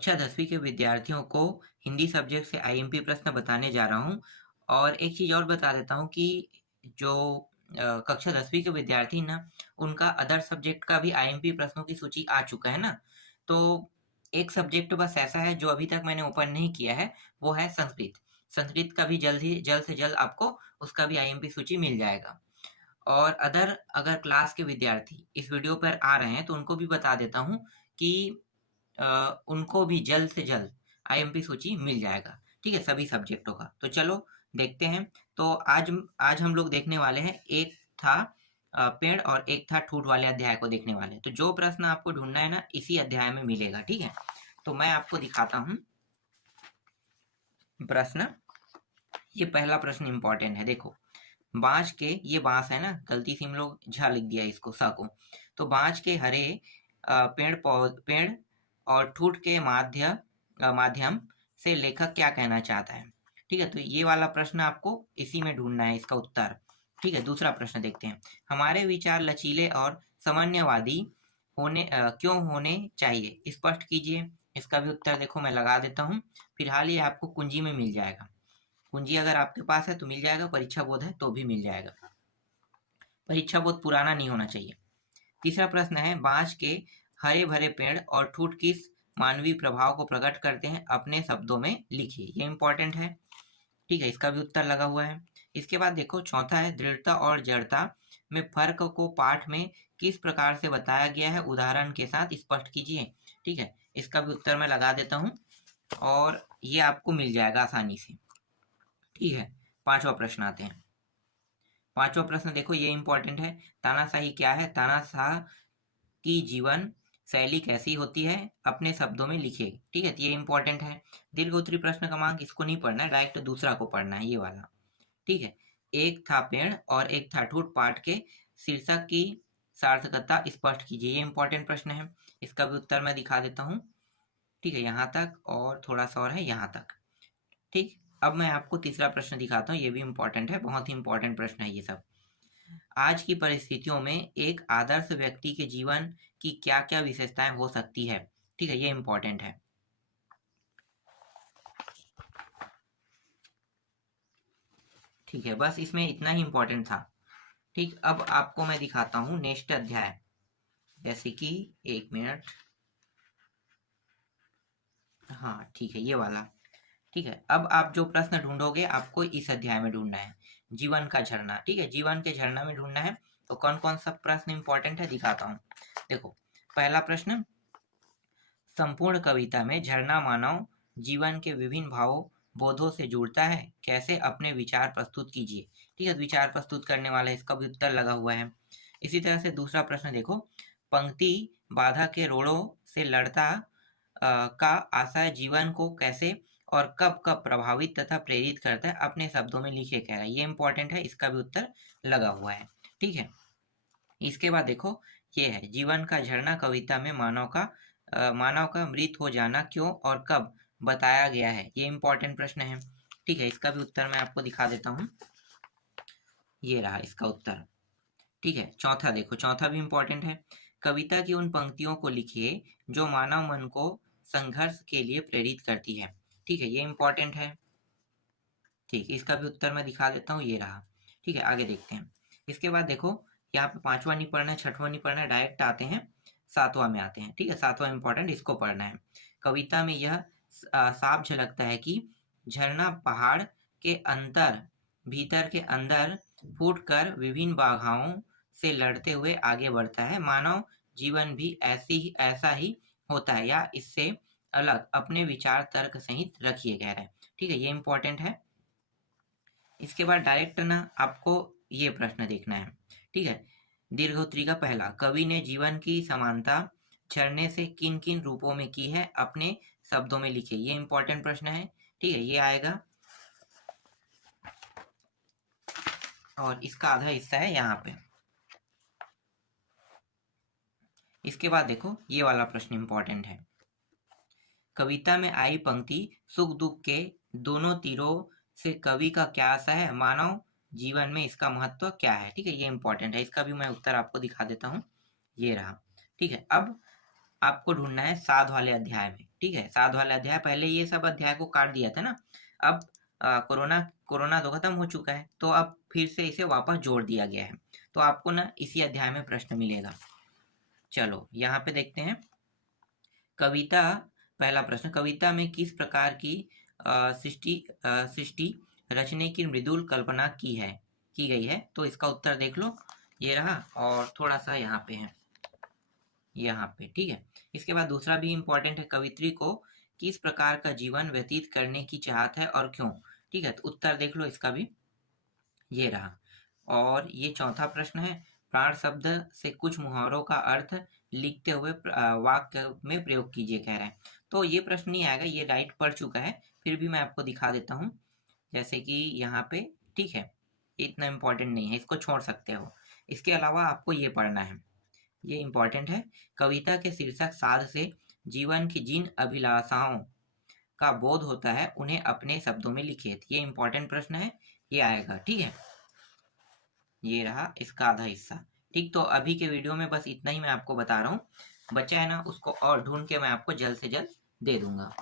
कक्षा 10वीं के विद्यार्थियों को हिंदी सब्जेक्ट से आईएमपी प्रश्न बताने जा रहा हूँ। और एक चीज़ और बता देता हूँ कि जो कक्षा 10वीं के विद्यार्थी ना, उनका अदर सब्जेक्ट का भी आईएमपी प्रश्नों की सूची आ चुका है ना। तो एक सब्जेक्ट बस ऐसा है जो अभी तक मैंने ओपन नहीं किया है, वो है संस्कृत। संस्कृत का भी जल्द से जल्द आपको उसका भी आईएमपी सूची मिल जाएगा। और अगर क्लास के विद्यार्थी इस वीडियो पर आ रहे हैं तो उनको भी बता देता हूँ कि उनको भी जल्द से जल्द आईएमपी सूची मिल जाएगा, ठीक है, सभी सब्जेक्टों का। तो चलो देखते हैं। तो आज हम लोग देखने वाले हैं, एक था पेड़ और एक था ठूठ वाले अध्याय को देखने वाले हैं। तो जो प्रश्न आपको ढूंढना है ना, इसी अध्याय में मिलेगा, ठीक है। तो मैं आपको दिखाता हूँ प्रश्न। ये पहला प्रश्न इंपॉर्टेंट है, देखो। ये बांस है ना, गलती से हम लोग झा लिख दिया इसको, सा को। तो बांस के हरे पेड़ और ठूठ के माध्यम से लेखक क्या कहना चाहता है, ठीक है। तो ये वाला प्रश्न आपको इसी में ढूंढना है इसका उत्तर, ठीक है। दूसरा प्रश्न देखते हैं। हमारे विचार लचीले और सामान्यवादी क्यों होने चाहिए, स्पष्ट कीजिए। इसका भी उत्तर देखो मैं लगा देता हूँ। फिलहाल ये आपको कुंजी में मिल जाएगा। कुंजी अगर आपके पास है तो मिल जाएगा, परीक्षा बोध है तो भी मिल जाएगा। परीक्षा बोध पुराना नहीं होना चाहिए। तीसरा प्रश्न है, बांस के हरे भरे पेड़ और ठूठ किस मानवीय प्रभाव को प्रकट करते हैं, अपने शब्दों में लिखिए। ये इंपॉर्टेंट है, ठीक है। इसका भी उत्तर लगा हुआ है। इसके बाद देखो चौथा है, दृढ़ता और जड़ता में फर्क को पाठ में किस प्रकार से बताया गया है, उदाहरण के साथ स्पष्ट कीजिए, ठीक है। इसका भी उत्तर मैं लगा देता हूँ और ये आपको मिल जाएगा आसानी से, ठीक है। पांचवा प्रश्न आते हैं। पांचवा प्रश्न देखो, ये इंपॉर्टेंट है। तानाशाही क्या है, तानाशाह की जीवन शैली कैसी होती है, अपने शब्दों में लिखिए, ठीक है। तो ये इंपॉर्टेंट है। दीर्घ उत्तरी प्रश्न क्रमांक इसको नहीं पढ़ना है, डायरेक्ट दूसरा को पढ़ना है, ये वाला, ठीक है। एक था पेड़ और एक था ठूठ पाठ के शीर्षक की सार्थकता स्पष्ट कीजिए। ये इंपॉर्टेंट प्रश्न है। इसका भी उत्तर मैं दिखा देता हूँ, ठीक है। यहाँ तक और थोड़ा सा और है, यहाँ तक, ठीक। अब मैं आपको तीसरा प्रश्न दिखाता हूँ, ये भी इंपॉर्टेंट है, बहुत ही इंपॉर्टेंट प्रश्न है ये सब। आज की परिस्थितियों में एक आदर्श व्यक्ति के जीवन की क्या-क्या विशेषताएं हो सकती है, ठीक है। ये इंपॉर्टेंट है, ठीक है। बस इसमें इतना ही इंपॉर्टेंट था, ठीक। अब आपको मैं दिखाता हूँ नेक्स्ट अध्याय, जैसे कि 1 मिनट, हाँ ठीक है, ये वाला, ठीक है। अब आप जो प्रश्न ढूंढोगे आपको इस अध्याय में ढूंढना है, जीवन का झरना, ठीक है। जीवन के झरना में ढूंढना है। तो कौन कौन सा प्रश्न इंपॉर्टेंट है दिखाता हूँ। देखो पहला प्रश्न, संपूर्ण कविता में झरना मानव जीवन के विभिन्न भावों बोधों से जुड़ता है, कैसे, अपने विचार प्रस्तुत कीजिए, ठीक है। विचार प्रस्तुत करने वाला इसका भी उत्तर लगा हुआ है। इसी तरह से दूसरा प्रश्न देखो, पंक्ति बाधा के रोड़ों से लड़ता का आशय जीवन को कैसे और कब कब प्रभावित तथा प्रेरित करता है, अपने शब्दों में लिखे, कह रहा है। ये इंपॉर्टेंट है, इसका भी उत्तर लगा हुआ है, ठीक है। इसके बाद देखो, ये है जीवन का झरना कविता में मानव का मृत हो जाना क्यों और कब बताया गया है। ये इंपॉर्टेंट प्रश्न है, ठीक है। इसका भी उत्तर मैं आपको दिखा देता हूँ, ये रहा इसका उत्तर, ठीक है। चौथा देखो, चौथा भी इंपॉर्टेंट है। कविता की उन पंक्तियों को लिखिए जो मानव मन को संघर्ष के लिए प्रेरित करती है, ठीक है। ये इंपॉर्टेंट है, ठीक। इसका भी उत्तर मैं दिखा देता हूँ, ये रहा, ठीक है। आगे देखते हैं। इसके बाद देखो, यहाँ पे पांचवा नहीं पढ़ना है, छठवां नहीं पढ़ना है, डायरेक्ट आते हैं सातवां में आते हैं, ठीक है। सातवां इंपॉर्टेंट, इसको पढ़ना है। कविता में यह साफ झलकता है कि झरना पहाड़ के भीतर के अंदर फूट कर विभिन्न बाधाओं से लड़ते हुए आगे बढ़ता है। मानव जीवन भी ऐसा ही होता है या इससे अलग, अपने विचार तर्क सहित रखिए, कह रहे हैं, ठीक है। ये इंपॉर्टेंट है। इसके बाद डायरेक्ट ना आपको ये प्रश्न देखना है, ठीक है। दीर्घोत्तरी का पहला, कवि ने जीवन की समानता झरने से किन किन रूपों में की है, अपने शब्दों में लिखे। ये इंपॉर्टेंट प्रश्न है, ठीक है। ये आएगा और इसका आधा हिस्सा है यहाँ पे। इसके बाद देखो, ये वाला प्रश्न इंपॉर्टेंट है। कविता में आई पंक्ति सुख दुख के दोनों तीरों से कवि का क्या आशा है, मानव जीवन में इसका महत्व क्या है, ठीक है। ये इंपॉर्टेंट है। इसका भी मैं उत्तर आपको दिखा देता हूँ, ये रहा, ठीक है। अब आपको ढूंढना है साध वाले अध्याय में, ठीक है। साध वाले अध्याय, पहले ये सब अध्याय को काट दिया था ना, अब कोरोना कोरोना तो खत्म हो चुका है, तो अब फिर से इसे वापस जोड़ दिया गया है, तो आपको ना इसी अध्याय में प्रश्न मिलेगा। चलो यहाँ पे देखते हैं। कविता, पहला प्रश्न, कविता में किस प्रकार की सृष्टि रचने की मृदुल कल्पना की गई है? तो इसका उत्तर देख लो, ये रहा, और थोड़ा सा यहाँ पे है, यहाँ पे, ठीक है। इसके बाद दूसरा भी इम्पोर्टेंट है, कवित्री को किस प्रकार का जीवन व्यतीत करने की चाहत है और क्यों? ठीक है, तो उत्तर देख लो इसका भी, ये रहा। और ये चौथा प्रश्न है, प्राण शब्द से कुछ मुहावरों का अर्थ लिखते हुए वाक्य में प्रयोग कीजिए, कह रहा है। तो ये प्रश्न नहीं आएगा, ये राइट पढ़ चुका है, फिर भी मैं आपको दिखा देता हूँ, जैसे कि यहाँ पे, ठीक है। इतना इम्पोर्टेंट नहीं है, इसको छोड़ सकते हो। इसके अलावा आपको ये पढ़ना है, ये इम्पोर्टेंट है, कविता के शीर्षक साध से जीवन की जिन अभिलाषाओं का बोध होता है उन्हें अपने शब्दों में लिखिए। ये इम्पोर्टेंट प्रश्न है, ये आएगा, ठीक है। ये रहा इसका आधा हिस्सा, ठीक। तो अभी के वीडियो में बस इतना ही मैं आपको बता रहा हूँ, बचा है ना उसको और ढूंढ के मैं आपको जल्द से जल्द दे दूंगा।